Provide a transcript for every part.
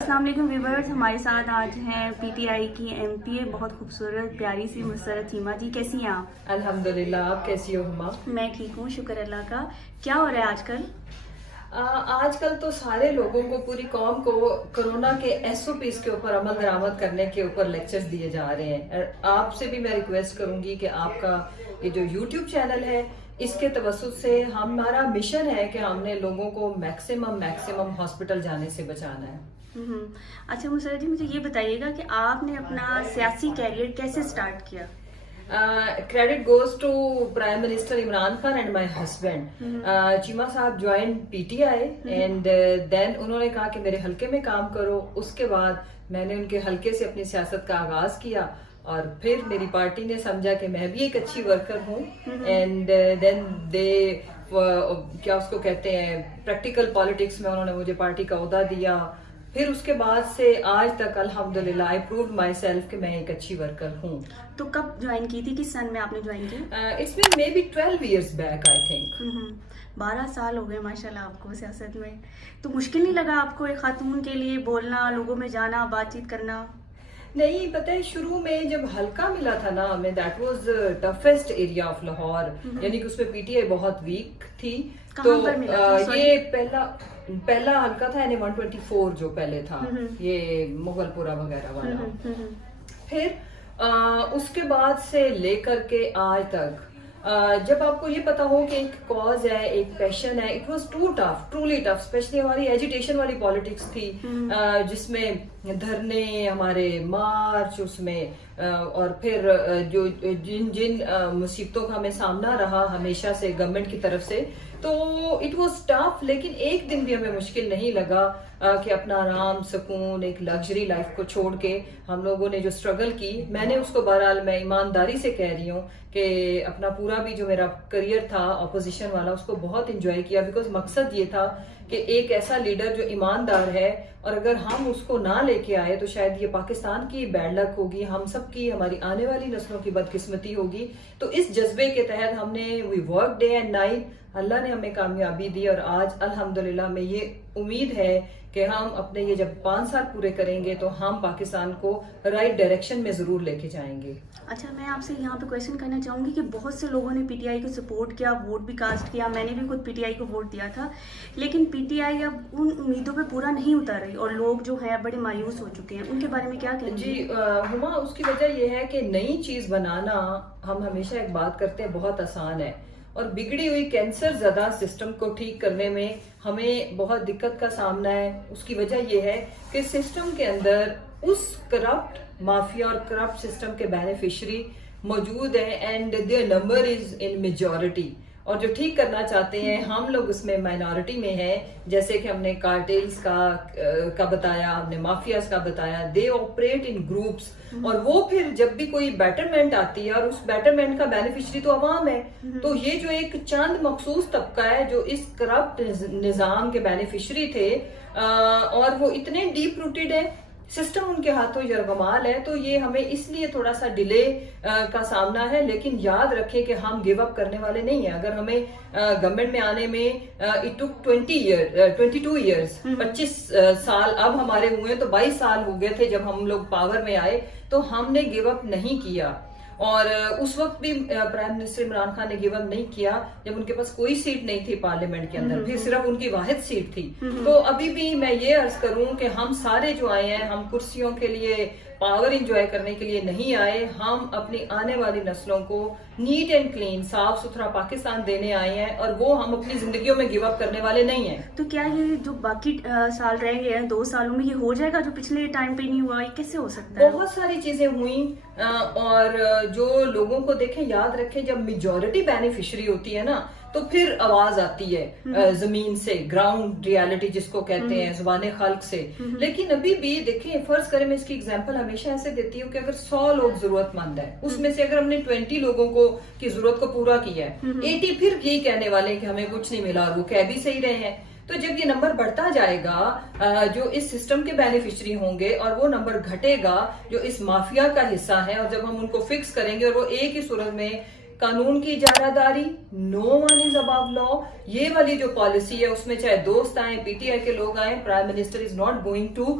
السلام علیکم ویورز، ہمارے ساتھ آج ہیں پی ٹی آئی کی ایم پی اے بہت خوبصورت پیاری سی مسرت چیمہ جی. کیسی ہیں آپ؟ الحمدللہ. آپ کیسی ہو ہما؟ میں ٹھیک ہوں، شکر اللہ کا. کیا ہو رہا ہے آج کل؟ آج کل تو سارے لوگوں کو، پوری قوم کو کرونا کے ایس او پیز کے اوپر عمل درآمد کرنے کے اوپر لیکچرز دیے جا رہے ہیں. آپ سے بھی میں ریکویسٹ کروں گی کہ آپ کا یہ جو یوٹیوب چینل ہے اس کے توسط سے ہمارا مشن ہے کہ ہم نے لوگوں کو میکسیمم ہاسپٹل جانے سے بچانا ہے. اچھا مسرت جی، مجھے یہ بتائیے گا کہ آپ نے اپنا سیاسی کیریئر کیسے سٹارٹ کیا؟ Credit goes to Prime Minister Imran Khan and my husband. Cheema صاحب join P T I and then انہوں نے کہا کہ میرے حلقے میں کام کرو. اس کے بعد میں نے ان کے حلقے سے اپنی سیاست کا آغاز کیا اور پھر میری پارٹی نے سمجھا کہ میں بھی ایک اچھی ورکر ہوں اینڈ دین دے کیا اس کو کہتے ہیں پریکٹیکل پالیٹکس میں انہوں نے مجھے پارٹی کا عہدہ دیا. پھر اس کے بعد سے آج تک الحمدللہ آئی پرووڈ مائی سیلف کہ میں ایک اچھی ورکر ہوں. تو کب جوائن کی تھی؟ کس سن میں آپ نے جوائن کی؟ اس میں may be 12 years back I think. 12 سال ہو گئے ماشاءاللہ آپ کو سیاست میں. تو مشکل نہیں لگا آپ کو ایک خاتون کے لیے بولنا، لوگوں میں جانا، بات چیت کرنا؟ نہیں، پتہ ہے شروع میں جب حلقہ ملا تھا نا ہمیں، that was toughest area of Lahore, یعنی کہ اس میں پی ٹی آئی بہت ویک تھی. تو یہ پہلا حلقہ تھا یعنی 124 جو پہلے تھا، یہ مغل پورہ وغیرہ والا. پھر اس کے بعد سے لے کر کے آج تک جب آپ کو یہ پتا ہو کہ ایک کاز ہے، ایک پیشن ہے، it was too tough, truly tough. Especially ہماری ایجیٹیشن والی پالیٹکس تھی جس میں دھرنے، ہمارے مارچ، اس میں اور پھر جو جن مصیبتوں کا ہمیں سامنا رہا ہمیشہ سے گورنمنٹ کی طرف سے، تو اٹ واز ٹف. لیکن ایک دن بھی ہمیں مشکل نہیں لگا کہ اپنا آرام، سکون، ایک لگژری لائف کو چھوڑ کے ہم لوگوں نے جو اسٹرگل کی، میں نے اس کو بہرحال میں ایمانداری سے کہہ رہی ہوں کہ اپنا پورا بھی جو میرا کریئر تھا اپوزیشن والا اس کو بہت انجوائے کیا. بیکاز مقصد یہ تھا کہ ایک ایسا لیڈر جو ایماندار ہے، اور اگر ہم اس کو نہ لے کے آئے تو شاید یہ پاکستان کی بیڈ لک ہوگی، ہم سب کی، ہماری آنے والی نسلوں کی بدقسمتی ہوگی. تو اس جذبے کے تحت ہم نے we work day and night, اللہ نے ہمیں کامیابی دی. اور آج الحمدللہ میں یہ امید ہے کہ ہم اپنے یہ جب 5 سال پورے کریں گے تو ہم پاکستان کو رائٹ ڈائریکشن میں ضرور لے کے جائیں گے. اچھا، میں آپ سے یہاں پہ کویشچن کرنا چاہوں گی کہ بہت سے لوگوں نے پی ٹی آئی کو سپورٹ کیا، ووٹ بھی کاسٹ کیا، میں نے بھی خود پی ٹی آئی کو ووٹ دیا تھا، لیکن پی ٹی آئی اب ان امیدوں پہ پورا نہیں اتر رہی اور لوگ جو ہے بڑے مایوس ہو چکے ہیں. ان کے بارے میں کیا کہیں گے؟ جی ہما، اس کی وجہ یہ ہے کہ نئی چیز بنانا، ہم ہمیشہ ایک بات کرتے ہیں، بہت آسان ہے، اور بگڑی ہوئی کینسر زدہ سسٹم کو ٹھیک کرنے میں ہمیں بہت دقت کا سامنا ہے. اس کی وجہ یہ ہے کہ سسٹم کے اندر اس کرپٹ مافیا اور کرپٹ سسٹم کے بینیفیشری موجود ہیں and their number is in majority. اور جو ٹھیک کرنا چاہتے ہیں ہم لوگ اس میں مائنورٹی میں ہیں. جیسے کہ ہم نے کارٹیلز کا بتایا، ہم نے مافیاز کا بتایا، دے آپریٹ ان گروپس، اور وہ پھر جب بھی کوئی بیٹرمنٹ آتی ہے، اور اس بیٹرمنٹ کا بینیفیشری تو عوام ہے، تو یہ جو ایک چند مخصوص طبقہ ہے جو اس کرپٹ نظام کے بینیفیشری تھے، اور وہ اتنے ڈیپ روٹیڈ ہیں، سسٹم ان کے ہاتھوں یرغمال ہے، تو یہ ہمیں اس لیے تھوڑا سا ڈیلے کا سامنا ہے. لیکن یاد رکھیں کہ ہم گیو اپ کرنے والے نہیں ہیں. اگر ہمیں گورنمنٹ میں آنے میں اٹ ٹک 22 ایئرس، 25 سال اب ہمارے ہوئے، تو 22 سال ہو گئے تھے جب ہم لوگ پاور میں آئے، تو ہم نے گیو اپ نہیں کیا. اور اس وقت بھی پرائم منسٹر عمران خان نے گیو اپ نہیں کیا جب ان کے پاس کوئی سیٹ نہیں تھی پارلیمنٹ کے اندر، پھر صرف ان کی واحد سیٹ تھی. تو ابھی بھی میں یہ عرض کروں کہ ہم سارے جو آئے ہیں، ہم کرسیوں کے لیے، پاور انجوائے کرنے کے لیے نہیں آئے. ہم اپنی آنے والی نسلوں کو نیٹ اینڈ کلین، صاف ستھرا پاکستان دینے آئے ہیں، اور وہ ہم اپنی زندگیوں میں گیو اپ کرنے والے نہیں ہیں. تو کیا یہ جو باقی سال رہ گئے ہیں، 2 سالوں میں، یہ ہو جائے گا جو پچھلے ٹائم پہ نہیں ہوا؟ یہ کیسے ہو سکتا ہے؟ بہت ساری چیزیں ہوئیں، اور جو لوگوں کو دیکھیں، یاد رکھیں جب میجورٹی بینیفیشری ہوتی ہے نا تو پھر آواز آتی ہے زمین سے، گراؤنڈ ریالٹی جس کو کہتے ہیں، زبان خلق سے. لیکن ابھی بھی دیکھیں، فرض کریں، میں اس کی اگزامپل ہمیشہ ایسے دیتی ہوں کہ اگر 100 لوگ ضرورت مند ہیں، اس میں سے اگر ہم نے 20 لوگوں کو کی ضرورت کو پورا کیا ہے، 80 پھر یہی کہنے والے کہ ہمیں کچھ نہیں ملا، اور وہ کہہ بھی صحیح رہے ہیں. تو جب یہ نمبر بڑھتا جائے گا جو اس سسٹم کے بینیفیشری ہوں گے، اور وہ نمبر گھٹے گا جو اس مافیا کا حصہ ہے، اور جب ہم ان کو فکس کریں گے اور وہ ایک ہی صورت میں قانون کی اجارہ داری, نو ون از ابو لا, یہ والی جو پالیسی ہے اس میں چاہے دوست آئیں, پی ٹی آئی کے لوگ آئیں, prime minister is not going to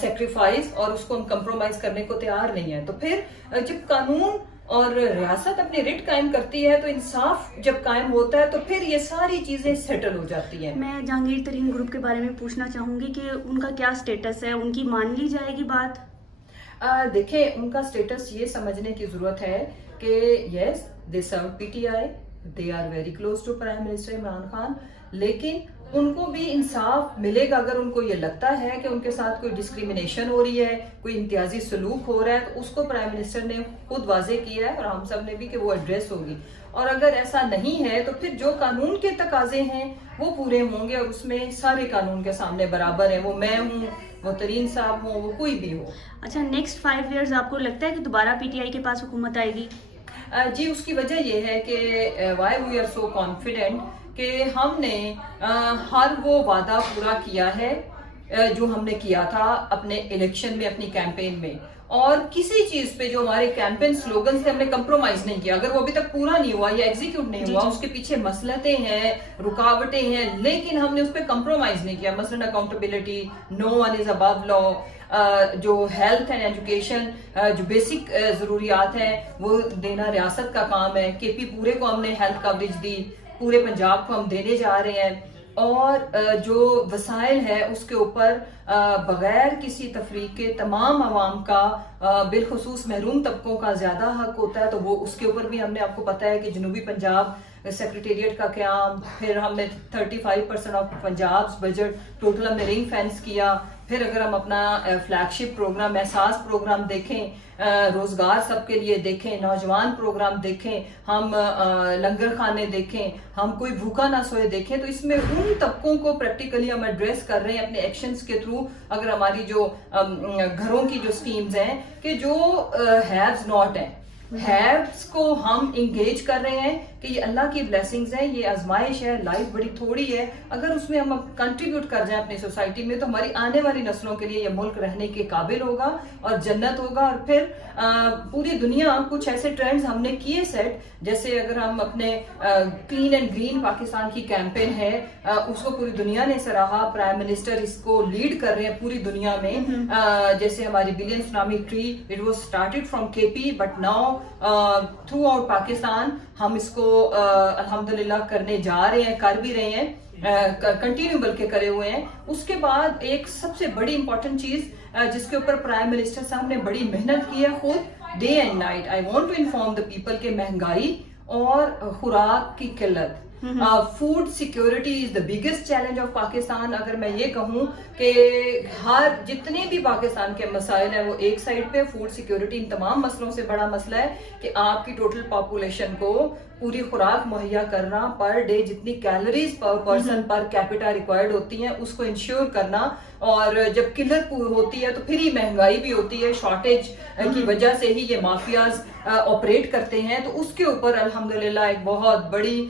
sacrifice, اور اس کو ہم کمپرومائز کرنے کو تیار نہیں ہیں. تو پھر جب قانون اور ریاست اپنی رٹ قائم کرتی ہے تو انصاف جب قائم ہوتا ہے تو پھر یہ ساری چیزیں سیٹل ہو جاتی ہیں. میں جہانگیر ترین گروپ کے بارے میں پوچھنا چاہوں گی کہ ان کا کیا سٹیٹس ہے, ان کی مان لی جائے گی بات؟ دیکھیں, ان کا سٹیٹس یہ سمجھنے کی ضرورت ہے کہ yes they serve P T I, they are very close to prime minister Imran Khan, لیکن ان کو بھی انصاف ملے گا اگر ان کو یہ لگتا ہے کہ ان کے ساتھ کوئی ڈسکریمنیشن ہو رہی ہے, کوئی امتیازی سلوک ہو رہا ہے, تو اس کو پرائم منسٹر نے خود واضح کیا ہے اور ہم سب نے بھی کہ وہ ایڈریس ہوگی. اور اگر ایسا نہیں ہے تو پھر جو قانون کے تقاضے ہیں وہ پورے ہوں گے, اور اس میں سارے قانون کے سامنے برابر ہیں, وہ میں ہوں, وہ ترین صاحب ہوں, وہ کوئی بھی ہو. اچھا, نیکسٹ 5 ایئرز آپ کو لگتا ہے کہ دوبارہ پی ٹی آئی کے پاس حکومت آئے گی؟ جی, اس کی وجہ یہ ہے کہ why we are so confident کہ ہم نے ہر وہ وعدہ پورا کیا ہے جو ہم نے کیا تھا اپنے الیکشن میں, اپنی کیمپین میں, اور کسی چیز پہ جو ہمارے کیمپین سلوگن سے ہم نے کمپرومائز نہیں کیا. اگر وہ ابھی تک پورا نہیں ہوا یا ایگزیکیوٹ نہیں ہوا, اس کے پیچھے مسئلتیں ہیں, رکاوٹیں ہیں, لیکن ہم نے اس پہ کمپرومائز نہیں کیا. مثلاً اکاؤنٹیبلٹی, نو ون از ابو لا, جو ہیلتھ اینڈ ایجوکیشن, جو بیسک ضروریات ہیں وہ دینا ریاست کا کام ہے. کے پی پورے کو ہم نے ہیلتھ کوریج دی, پورے پنجاب کو ہم دینے جا رہے ہیں, اور جو وسائل ہے اس کے اوپر بغیر کسی تفریق کے تمام عوام کا, بالخصوص محروم طبقوں کا زیادہ حق ہوتا ہے. تو وہ اس کے اوپر بھی ہم نے, آپ کو پتا ہے کہ جنوبی پنجاب سیکریٹریٹ کا قیام, پھر ہم نے 35% آف پنجاب بجٹ ٹوٹل ہم نے رنگ فینس کیا. پھر اگر ہم اپنا فلیگ شپ پروگرام, احساس پروگرام دیکھیں, روزگار سب کے لیے دیکھیں, نوجوان پروگرام دیکھیں, ہم لنگر خانے دیکھیں, ہم کوئی بھوکا نہ سوئے دیکھیں, تو اس میں ان طبقوں کو پریکٹیکلی ہم ایڈریس کر رہے ہیں اپنے ایکشنز کے تھرو. اگر ہماری جو گھروں کی جو سکیمز ہیں کہ جو ہیوز ناٹ ہیں, ہیوز کو ہم انگیج کر رہے ہیں کہ یہ اللہ کی بلیسنگز ہیں, یہ آزمائش ہے, لائف بڑی تھوڑی ہے, اگر اس میں ہم کنٹریبیوٹ کر جائیں اپنی سوسائٹی میں تو ہماری آنے والی نسلوں کے لیے یہ ملک رہنے کے قابل ہوگا اور جنت ہوگا. اور پھر پوری دنیا, کچھ ایسے ٹرینڈز ہم نے کیے سیٹ, جیسے اگر ہم اپنے کلین اینڈ گرین پاکستان کی کیمپین ہے, اس کو پوری دنیا نے سراہا, پرائم منسٹر اس کو لیڈ کر رہے ہیں پوری دنیا میں. جیسے ہماری billion tsunami tree, it was started from K P but now throughout Pakistan ہم اس کو الحمدللہ کرنے جا رہے ہیں, کر بھی رہے ہیں, کنٹینیو بلکہ کرے ہوئے ہیں. اس کے بعد ایک سب سے بڑی امپورٹنٹ چیز جس کے اوپر پرائم منسٹر صاحب نے بڑی محنت کی ہے خود, day and night, I want to inform the people کہ مہنگائی اور خوراک کی قلت, food security is the biggest challenge of Pakistan. اگر میں یہ کہوں کہ ہر جتنے بھی پاکستان کے مسائل ہیں وہ ایک سائڈ پہ, فوڈ سیکیورٹی ان تمام مسئلوں سے بڑا مسئلہ ہے کہ آپ کی ٹوٹل پاپولیشن کو پوری خوراک مہیا کرنا, پر ڈے جتنی کیلوریز پر پرسن پر کیپیٹا ریکوائرڈ ہوتی ہیں اس کو انشور کرنا. اور جب قلت ہوتی ہے تو پھر ہی مہنگائی بھی ہوتی ہے, شارٹیج کی وجہ سے ہی یہ مافیاز آپریٹ کرتے ہیں. تو اس کے اوپر الحمدللہ ایک بہت بڑی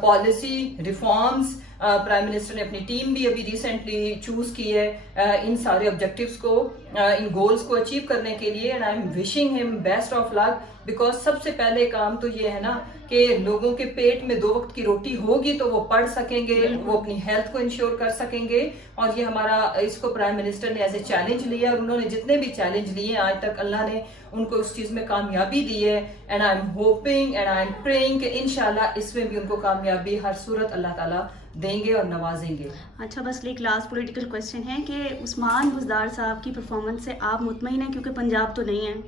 پالیسی ریفارمز پرائم منسٹر نے اپنی ٹیم بھی ابھی ریسنٹلی چوز کی ہے ان سارے آبجیکٹیوز کو, ان گولز کو اچیو کرنے کے لیے. اینڈ آئی ایم وشنگ ہم بیسٹ آف لک, بیکاز سب سے پہلے کام تو یہ ہے نا کہ لوگوں کے پیٹ میں 2 وقت کی روٹی ہوگی تو وہ پڑھ سکیں گے, وہ اپنی ہیلتھ کو انشور کر سکیں گے. اور یہ ہمارا, اس کو پرائم منسٹر نے ایز اے چیلنج لیا, اور انہوں نے جتنے بھی چیلنج لیے ہیں آج تک اللہ نے ان کو اس چیز میں کامیابی دی ہے. And I am hoping and I am praying کہ انشاءاللہ اس میں بھی ان کو کامیابی ہر صورت اللہ تعالیٰ دیں گے اور نوازیں گے. اچھا, بس ایک لاسٹ پولیٹیکل کویسچن ہے کہ عثمان بزدار صاحب کی پرفارمنس سے آپ مطمئن ہیں, کیونکہ پنجاب تو نہیں ہے؟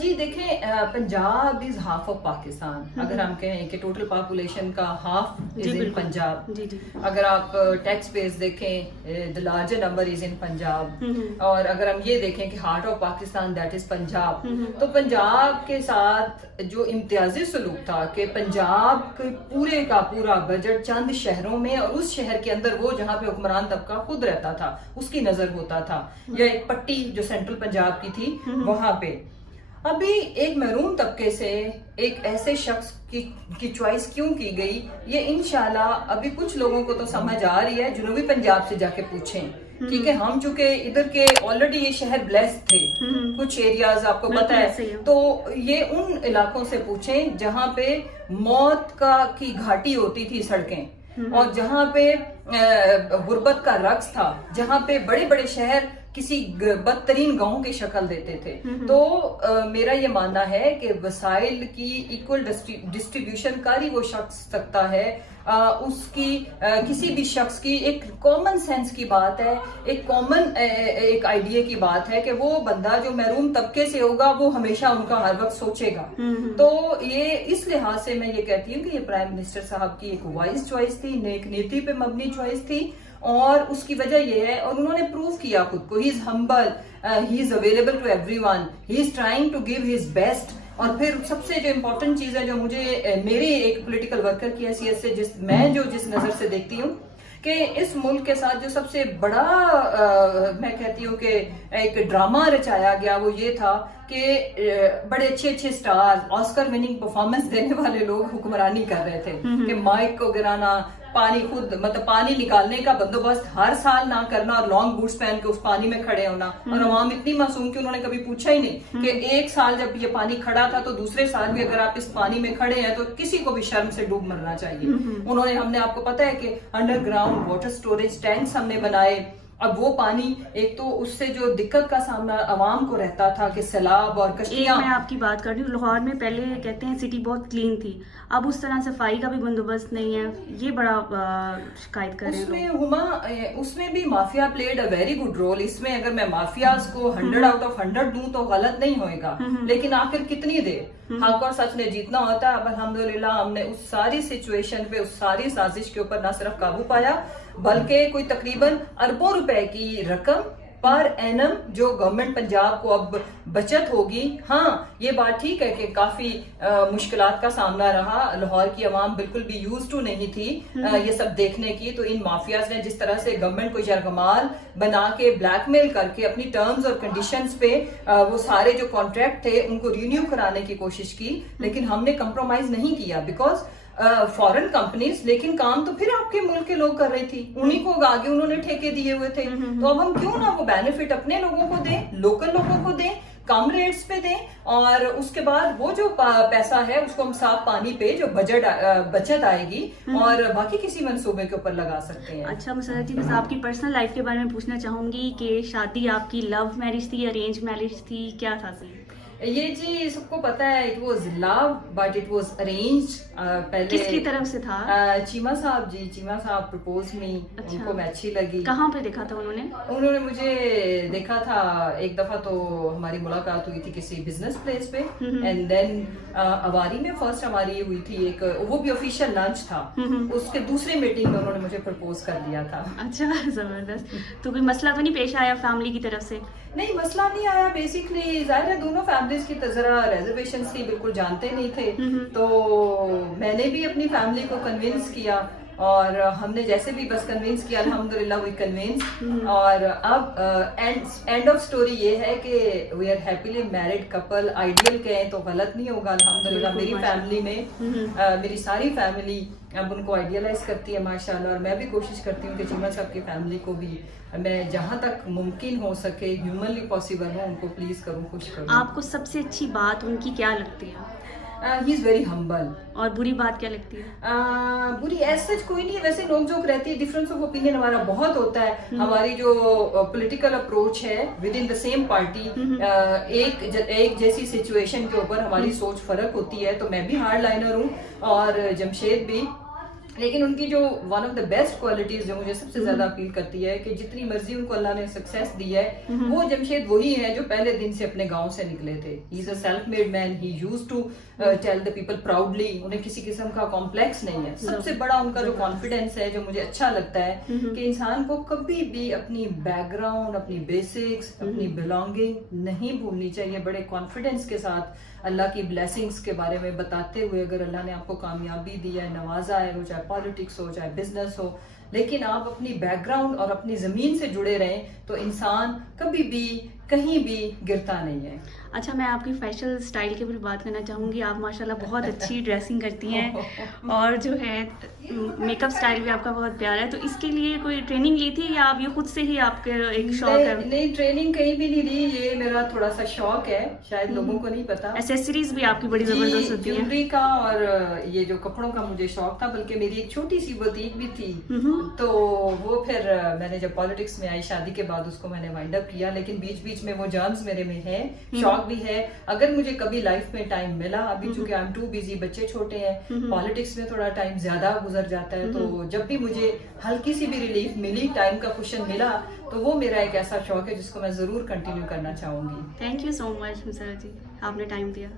جی دیکھیں, Punjab is half of Pakistan. اگر ہم کہیں کہ ٹوٹل پاپولیشن کا ہاف از ان پنجاب. اگر آپ ٹیکس بیس دیکھیں, the larger number is in Punjab. اور اگر ہم یہ دیکھیں کہ heart of Pakistan that is Punjab, تو پنجاب کے ساتھ جو امتیازی سلوک تھا کہ پنجاب کے پورے کا پورا بجٹ چند شہروں میں, اور اس شہر کے اندر وہ جہاں پہ حکمران طبقہ خود رہتا تھا اس کی نظر ہوتا تھا, یا ایک پٹی جو سینٹرل پنجاب کی تھی وہاں پہ. ابھی ایک محروم طبقے سے ایک ایسے شخص کی چوائس کیوں کی گئی, یہ انشاءاللہ ابھی کچھ لوگوں کو تو سمجھ آ رہی ہے. جنوبی پنجاب سے جا کے پوچھیں ٹھیک ہے. ہم چونکہ ادھر کے آلریڈی یہ شہر بلیسڈ تھے, کچھ ایریاز آپ کو پتا ہے, تو یہ ان علاقوں سے پوچھیں جہاں پہ موت کی گھاٹی ہوتی تھی سڑکیں, اور جہاں پہ غربت کا رقص تھا, جہاں پہ بڑے بڑے شہر کسی بدترین گاؤں کی شکل دیتے تھے. تو میرا یہ ماننا ہے کہ وسائل کی ایکول ڈسٹریبیوشن کاری وہ شخص سکتا ہے, اس کی کسی بھی شخص کی ایک کامن سینس کی بات ہے, ایک کامن ایک آئیڈیا کی بات ہے کہ وہ بندہ جو محروم طبقے سے ہوگا وہ ہمیشہ ان کا ہر وقت سوچے گا. تو یہ اس لحاظ سے میں یہ کہتی ہوں کہ یہ پرائم منسٹر صاحب کی ایک وائز چوائس تھی, نیک نیتی پہ مبنی چوائس تھی, اور اس کی وجہ یہ ہے, اور انہوں نے پروف کیا خود کو, he is humble, he is available to everyone, he is trying to give his best. اور پھر سب سے جو امپورٹنٹ چیز ہے جو مجھے میری ایک پولیٹیکل ورکر کی حیثیت سے جس نظر سے دیکھتی ہوں کہ اس ملک کے ساتھ جو سب سے بڑا میں کہتی ہوں کہ ایک ڈرامہ رچایا گیا وہ یہ تھا کہ بڑے اچھے اچھے سٹار, آسکر وننگ پرفارمنس دینے والے لوگ حکمرانی کر رہے تھے کہ مائک کو گرانا, پانی خود مطلب پانی نکالنے کا بندوبست ہر سال نہ کرنا, اور لانگ بوٹس پہن کے اس پانی میں کھڑے ہونا, اور عوام اتنی معصوم کہ انہوں نے کبھی پوچھا ہی نہیں کہ ایک سال جب یہ پانی کھڑا تھا تو دوسرے سال بھی اگر آپ اس پانی میں کھڑے ہیں تو کسی کو بھی شرم سے ڈوب مرنا چاہیے. انہوں نے, ہم نے آپ کو پتا ہے کہ under ground water storage tanks ہم نے بنائے. اب وہ پانی ایک تو اس سے جو دقت کا سامنا عوام کو رہتا تھا کہ سیلاب اور کشتیاں, میں آپ کی بات کر رہی ہوں, لاہور میں پہلے کہتے ہیں سٹی بہت کلین تھی, اب اس طرح صفائی کا بھی بندوبست نہیں ہے, یہ بڑا شکایت کر رہے ہیں. اس میں بھی mafia played a very good role. اس میں اگر میں مافیاز کو 100 آؤٹ آف 100 دوں تو غلط نہیں ہوئے گا, لیکن آخر کتنی دیر, حق اور سچ نے جیتنا ہوتا ہے. اب الحمدللہ ہم نے اس ساری سچویشن پہ, اس ساری سازش کے اوپر نہ صرف قابو پایا بلکہ کوئی تقریباً اربوں روپے کی رقم پر اینم جو گورنمنٹ پنجاب کو اب بچت ہوگی. ہاں یہ بات ٹھیک ہے کہ کافی مشکلات کا سامنا رہا, لاہور کی عوام بالکل بھی یوز ٹو نہیں تھی یہ سب دیکھنے کی. تو ان مافیاز نے جس طرح سے گورنمنٹ کو یرغمال بنا کے بلیک میل کر کے اپنی ٹرمز اور کنڈیشنز پہ وہ سارے جو کانٹریکٹ تھے ان کو رینیو کرانے کی کوشش کی, لیکن ہم نے کمپرومائز نہیں کیا بیکاز فورن کمپنیز, لیکن کام تو پھر آپ کے ملک کے لوگ کر رہی تھی, انہیں کو آگے انہوں نے ٹھیکے دیے ہوئے تھے. تو اب ہم کیوں نہ وہ بینیفٹ اپنے لوگوں کو دیں, لوکل لوگوں کو دیں, کم ریٹس پہ دیں, اور اس کے بعد وہ جو پیسہ ہے اس کو ہم صاف پانی پہ جو بچت آئے گی اور باقی کسی منصوبے کے اوپر لگا سکتے ہیں. اچھا مسرت جی, بس آپ کی پرسنل لائف کے بارے میں پوچھنا چاہوں گی کہ شادی آپ کی لو میرج تھی, ارینج میرج تھی, کیا تھا صحیح؟ یہ جی سب کو پتا ہے, it was low but it was arranged. پہلے کس کی طرف سے تھا؟ چیما صاحب جی, چیما صاحب پرپوز می, ان کو میں اچھی لگی. کہاں پہ دیکھا تھا انہوں نے؟ انہوں نے مجھے دیکھا تھا ایک دفعہ, تو ہماری ملاقات ہوئی تھی کسی بزنس پلیس پہ, اینڈ دین اواری میں فرسٹ ہماری ہوئی تھی ایک, وہ بھی آفیشیل لنچ تھا, اس کے دوسری میٹنگ میں انہوں نے مجھے پرپوز کر دیا تھا. اچھا زبردست. تو کوئی مسئلہ تو نہیں پیش آیا فیملی کی طرف سے؟ نہیں مسئلہ نہیں آیا, بیسکلی ظاہر ہے دونوں فیملیز کی ذرا ریزرویشنز تھی, بالکل جانتے نہیں تھے. تو میں نے بھی اپنی فیملی کو کنونس کیا, اور ہم نے جیسے بھی بس کنونس کیا, الحمدللہ وی کنونس. اور اب اینڈ آف سٹوری یہ ہے کہ we are happily married couple. Ideal کہیں تو غلط نہیں ہوگا, الحمدللہ میری فیملی میں میری ساری فیملی اب ان کو آئیڈیلائز کرتی ہے ماشاءاللہ, اور میں بھی کوشش کرتی ہوں کہ چیما صاحب کی فیملی کو بھی میں جہاں تک ممکن ہو سکے, ہیومنلی پاسبل ہو, ان کو پلیز کروں, خوش کروں. آپ کو سب سے اچھی بات ان کی کیا لگتی ہے؟ ہی از ویری ہمبل. اور بری بات کیا لگتی ہے؟ بری ایز سچ کوئی نہیں ہے, ویسے نوک جھوک رہتی ہے, ڈفرینس آف اوپینین ہمارا بہت ہوتا ہے. ہماری جو پولیٹیکل اپروچ ہے with in the same party, ایک جیسی سچویشن کے اوپر ہماری سوچ فرق ہوتی ہے. تو میں بھی ہارڈ لائنر ہوں اور جمشید بھی, لیکن ان کی جو one of the best qualities جو مجھے سب سے زیادہ اپیل کرتی ہے کہ جتنی مرضی ان کو اللہ نے سکسیس دی ہے, وہ جمشید وہی ہے جو پہلے دن سے اپنے گاؤں سے نکلے تھے. He is a self made man, he used to tell the people proudly. انہیں کسی قسم کا کمپلیکس نہیں ہے. سب سے بڑا ان کا جو کانفیڈینس ہے جو مجھے اچھا لگتا ہے کہ انسان کو کبھی بھی اپنی بیک گراؤنڈ, اپنی بیسکس, اپنی بلانگنگ نہیں بھولنی چاہیے. بڑے کانفیڈینس کے ساتھ اللہ کی بلیسنگز کے بارے میں بتاتے ہوئے, اگر اللہ نے آپ کو کامیابی دی ہے, نوازا ہے, وہ چاہے پالیٹکس ہو چاہے بزنس ہو, لیکن آپ اپنی بیک گراؤنڈ اور اپنی زمین سے جڑے رہیں تو انسان کبھی بھی کہیں بھی گرتا نہیں ہے. اچھا میں آپ کی فیشن اسٹائل کے بھی بات کرنا چاہوں گی. آپ ماشاءاللہ بہت اچھی ڈریسنگ کرتی ہیں اور جو ہے میک اپ اسٹائل بھی آپ کا بہت پیارا ہے. تو اس کے لیے کوئی ٹریننگ لی تھی یا آپ یہ خود سے ہی آپ کے ایک شوق ہے؟ نہیں ٹریننگ کہیں بھی نہیں لی, یہ میرا تھوڑا سا شوق ہے, شاید لوگوں کو نہیں پتا. ایسیسریز بھی آپ کی بڑی زبردست ہوتی ہیں. جیولری کا اور یہ جو کپڑوں کا مجھے شوق تھا, بلکہ میری ایک چھوٹی سی بوتیک بھی تھی. تو وہ پھر میں نے جب پالیٹکس میں آئی شادی کے بعد اس کو میں نے وائنڈ اپ کیا, لیکن بیچ بیچ میں وہ جرمز میرے میں ہے, شوق بھی ہے. اگر مجھے کبھی لائف میں ٹائم ملا, ابھی چونکہ آئی ایم ٹو بیزی, بچے چھوٹے ہیں, پالیٹکس میں تھوڑا ٹائم زیادہ گزر جاتا ہے, تو جب بھی مجھے ہلکی سی بھی ریلیف ملی, ٹائم کا کوشن ملا, تو وہ میرا ایک ایسا شوق ہے جس کو میں ضرور کنٹینیو کرنا چاہوں گی. تھینک یو سو مچ مسرت جی, آپ نے ٹائم دیا.